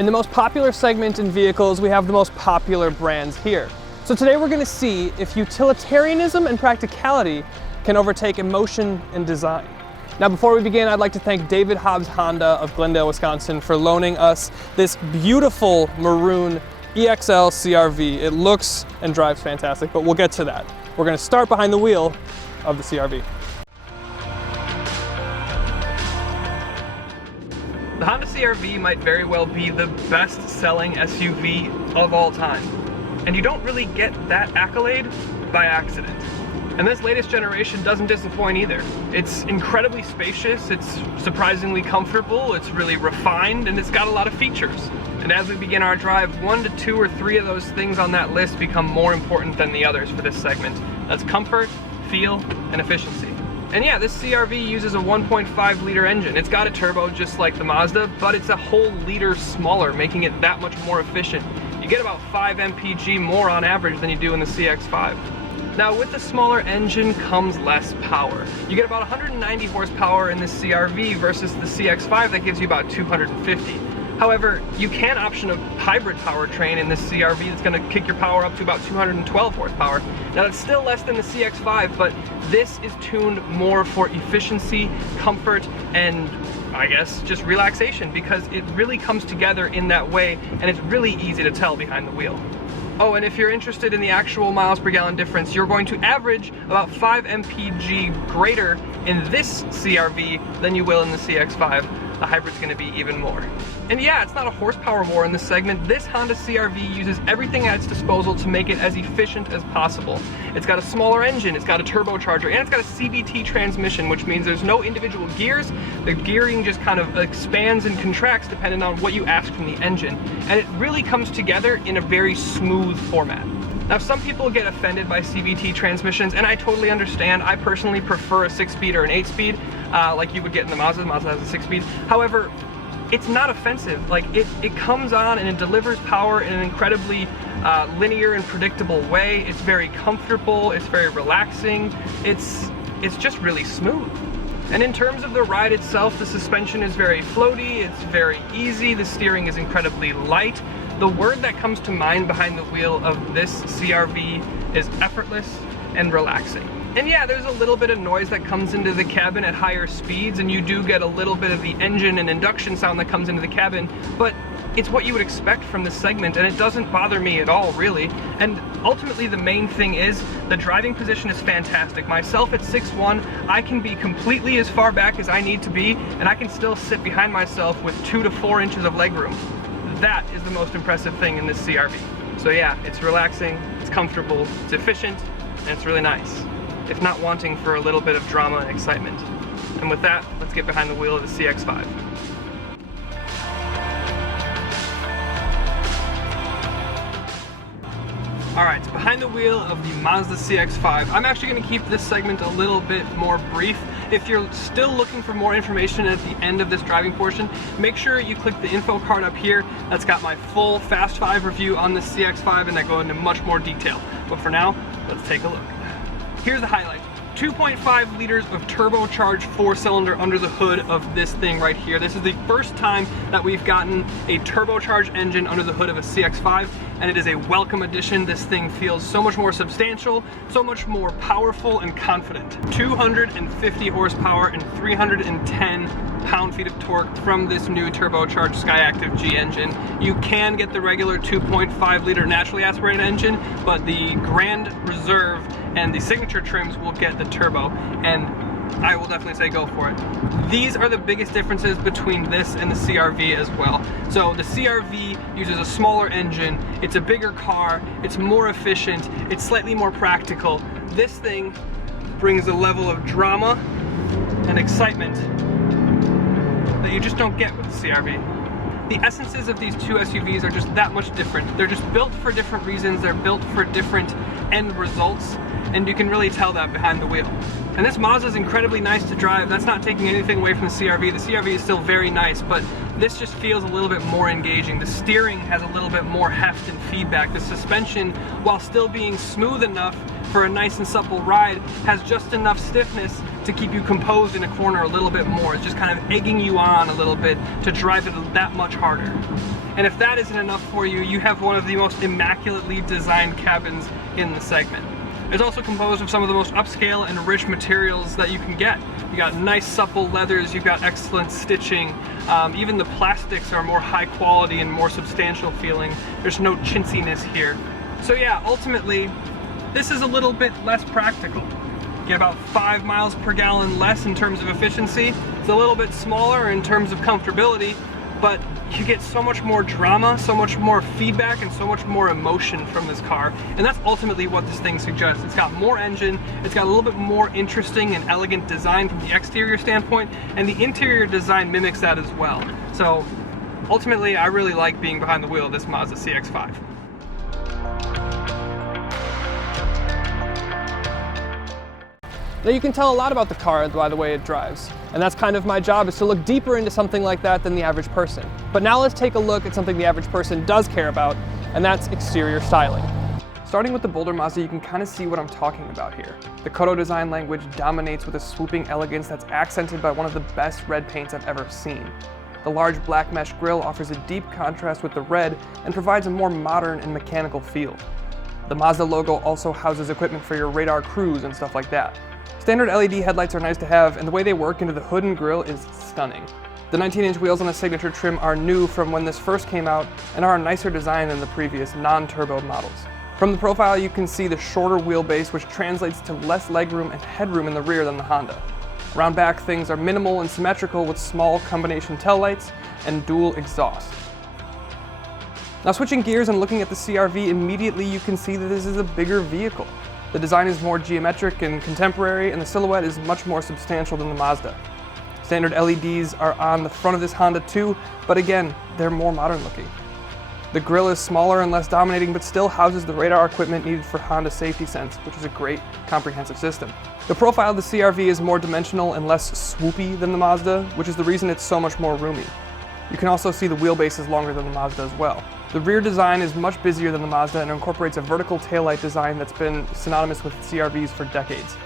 In the most popular segment in vehicles, we have the most popular brands here. So today we're going to see if utilitarianism and practicality can overtake emotion and design. Now before we begin, I'd like to thank David Hobbs Honda of Glendale, Wisconsin for loaning us this beautiful maroon EXL CR-V. It looks and drives fantastic, but we'll get to that. We're going to start behind the wheel of the CR-V. The Honda CR-V might very well be the best-selling SUV of all time. And you don't really get that accolade by accident. And this latest generation doesn't disappoint either. It's incredibly spacious, it's surprisingly comfortable, it's really refined, and it's got a lot of features. And as we begin our drive, 1 to 2 or 3 of those things on that list become more important than the others for this segment. That's comfort, feel, and efficiency. And yeah, this CR-V uses a 1.5 liter engine. It's got a turbo just like the Mazda, but it's a whole liter smaller, making it that much more efficient. You get about 5 mpg more on average than you do in the CX-5. Now with the smaller engine comes less power. You get about 190 horsepower in this CR-V versus the CX-5 that gives you about 250. However, you can option a hybrid powertrain in this CR-V that's going to kick your power up to about 212 horsepower. Now that's still less than the CX-5, but this is tuned more for efficiency, comfort, and I guess just relaxation, because it really comes together in that way and it's really easy to tell behind the wheel. Oh, and if you're interested in the actual miles per gallon difference, you're going to average about 5 mpg greater in this CR-V than you will in the CX-5. The hybrid's going to be even more. And yeah, it's not a horsepower war in this segment. This Honda CR-V uses everything at its disposal to make it as efficient as possible. It's got a smaller engine, it's got a turbocharger, and it's got a CVT transmission, which means there's no individual gears. The gearing just kind of expands and contracts depending on what you ask from the engine. And it really comes together in a very smooth format. Now some people get offended by CVT transmissions, and I totally understand. I personally prefer a 6-speed or an 8-speed, like you would get in the Mazda. The Mazda has a 6-speed. However, it's not offensive. Like it comes on and it delivers power in an incredibly linear and predictable way. It's very comfortable, it's very relaxing, it's just really smooth. And in terms of the ride itself, the suspension is very floaty, it's very easy, the steering is incredibly light. The word that comes to mind behind the wheel of this CR-V is effortless and relaxing. And yeah, there's a little bit of noise that comes into the cabin at higher speeds, and you do get a little bit of the engine and induction sound that comes into the cabin, but it's what you would expect from this segment, and it doesn't bother me at all, really. And ultimately, the main thing is the driving position is fantastic. Myself at 6'1", I can be completely as far back as I need to be, and I can still sit behind myself with 2 to 4 inches of legroom. That is the most impressive thing in this CR-V. So yeah, it's relaxing, it's comfortable, it's efficient, and it's really nice, if not wanting for a little bit of drama and excitement. And with that, let's get behind the wheel of the CX-5. Alright, so behind the wheel of the Mazda CX-5. I'm actually going to keep this segment a little bit more brief. If you're still looking for more information at the end of this driving portion, make sure you click the info card up here. That's got my full Fast 5 review on the CX-5, and I go into much more detail. But for now, let's take a look. Here's the highlight. 2.5 liters of turbocharged 4-cylinder under the hood of this thing right here. This is the first time that we've gotten a turbocharged engine under the hood of a CX-5, and it is a welcome addition. This thing feels so much more substantial, so much more powerful and confident. 250 horsepower and 310 pound-feet of torque from this new turbocharged Skyactiv G engine. You can get the regular 2.5 liter naturally aspirated engine, but the Grand Reserve and the signature trims will get the turbo, and I will definitely say go for it. These are the biggest differences between this and the CR-V as well. So the CR-V uses a smaller engine, it's a bigger car, it's more efficient, it's slightly more practical. This thing brings a level of drama and excitement that you just don't get with the CR-V. The essences of these two SUVs are just that much different. They're just built for different reasons, they're built for different end results, and you can really tell that behind the wheel. And this Mazda is incredibly nice to drive. That's not taking anything away from the CR-V. The CR-V is still very nice, but this just feels a little bit more engaging. The steering has a little bit more heft and feedback. The suspension, while still being smooth enough for a nice and supple ride, has just enough stiffness to keep you composed in a corner a little bit more. It's just kind of egging you on a little bit to drive it that much harder. And if that isn't enough for you, you have one of the most immaculately designed cabins in the segment. It's also composed of some of the most upscale and rich materials that you can get. You got nice supple leathers, you've got excellent stitching, even the plastics are more high quality and more substantial feeling. There's no chintziness here. So yeah, ultimately, this is a little bit less practical. You get about 5 miles per gallon less in terms of efficiency. It's a little bit smaller in terms of comfortability, but you get so much more drama, so much more feedback, and so much more emotion from this car. And that's ultimately what this thing suggests. It's got more engine, it's got a little bit more interesting and elegant design from the exterior standpoint, and the interior design mimics that as well. So ultimately, I really like being behind the wheel of this Mazda CX-5. Now you can tell a lot about the car by the way it drives, and that's kind of my job, is to look deeper into something like that than the average person. But now let's take a look at something the average person does care about, and that's exterior styling. Starting with the Boulder Mazda, you can kind of see what I'm talking about here. The Kodo design language dominates with a swooping elegance that's accented by one of the best red paints I've ever seen. The large black mesh grille offers a deep contrast with the red and provides a more modern and mechanical feel. The Mazda logo also houses equipment for your radar cruise and stuff like that. Standard LED headlights are nice to have, and the way they work into the hood and grille is stunning. The 19-inch wheels on the signature trim are new from when this first came out and are a nicer design than the previous non-turbo models. From the profile you can see the shorter wheelbase, which translates to less legroom and headroom in the rear than the Honda. Around back, things are minimal and symmetrical with small combination taillights and dual exhaust. Now switching gears and looking at the CR-V, immediately you can see that this is a bigger vehicle. The design is more geometric and contemporary, and the silhouette is much more substantial than the Mazda. Standard LEDs are on the front of this Honda too, but again, they're more modern looking. The grille is smaller and less dominating, but still houses the radar equipment needed for Honda Safety Sense, which is a great comprehensive system. The profile of the CR-V is more dimensional and less swoopy than the Mazda, which is the reason it's so much more roomy. You can also see the wheelbase is longer than the Mazda as well. The rear design is much busier than the Mazda and incorporates a vertical taillight design that's been synonymous with CR-Vs for decades.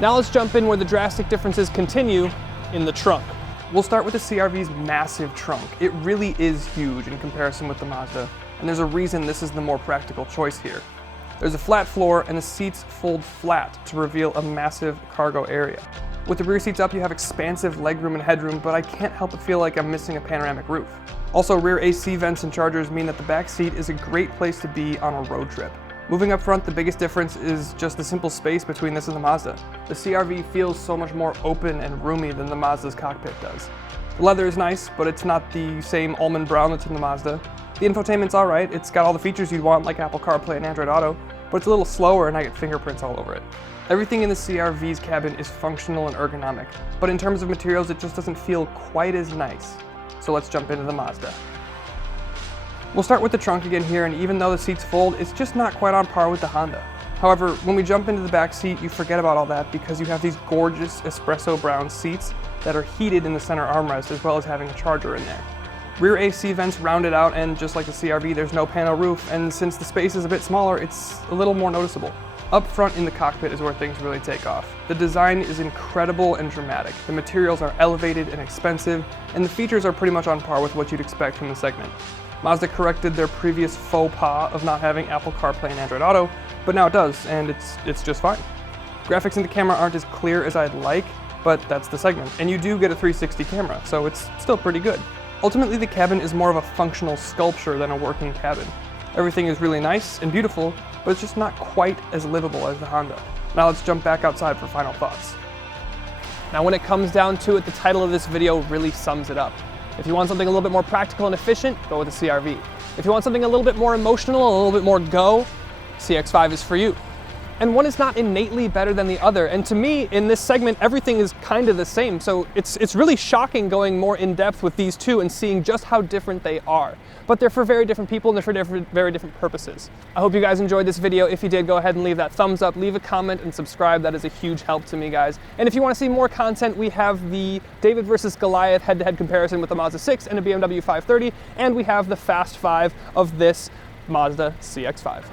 Now let's jump in where the drastic differences continue, in the trunk. We'll start with the CR-V's massive trunk. It really is huge in comparison with the Mazda, and there's a reason this is the more practical choice here. There's a flat floor and the seats fold flat to reveal a massive cargo area. With the rear seats up, you have expansive legroom and headroom, but I can't help but feel like I'm missing a panoramic roof. Also, rear AC vents and chargers mean that the back seat is a great place to be on a road trip. Moving up front, the biggest difference is just the simple space between this and the Mazda. The CR-V feels so much more open and roomy than the Mazda's cockpit does. The leather is nice, but it's not the same almond brown that's in the Mazda. The infotainment's alright, it's got all the features you'd want like Apple CarPlay and Android Auto, but it's a little slower and I get fingerprints all over it. Everything in the CR-V's cabin is functional and ergonomic, but in terms of materials it just doesn't feel quite as nice. So let's jump into the Mazda. We'll start with the trunk again here, and even though the seats fold, it's just not quite on par with the Honda. However, when we jump into the back seat, you forget about all that because you have these gorgeous espresso brown seats that are heated in the center armrest, as well as having a charger in there. Rear AC vents round it out, and just like the CR-V, there's no panel roof, and since the space is a bit smaller, it's a little more noticeable. Up front in the cockpit is where things really take off. The design is incredible and dramatic. The materials are elevated and expensive, and the features are pretty much on par with what you'd expect from the segment. Mazda corrected their previous faux pas of not having Apple CarPlay and Android Auto, but now it does, and it's just fine. Graphics in the camera aren't as clear as I'd like, but that's the segment. And you do get a 360 camera, so it's still pretty good. Ultimately, the cabin is more of a functional sculpture than a working cabin. Everything is really nice and beautiful, but it's just not quite as livable as the Honda. Now let's jump back outside for final thoughts. Now when it comes down to it, the title of this video really sums it up. If you want something a little bit more practical and efficient, go with the CR-V. If you want something a little bit more emotional, a little bit more go, CX-5 is for you. And one is not innately better than the other. And to me, in this segment, everything is kind of the same. So it's really shocking going more in depth with these two and seeing just how different they are. But they're for very different people and they're for very different purposes. I hope you guys enjoyed this video. If you did, go ahead and leave that thumbs up, leave a comment and subscribe. That is a huge help to me, guys. And if you want to see more content, we have the David versus Goliath head-to-head comparison with the Mazda 6 and a BMW 530. And we have the Fast 5 of this Mazda CX-5.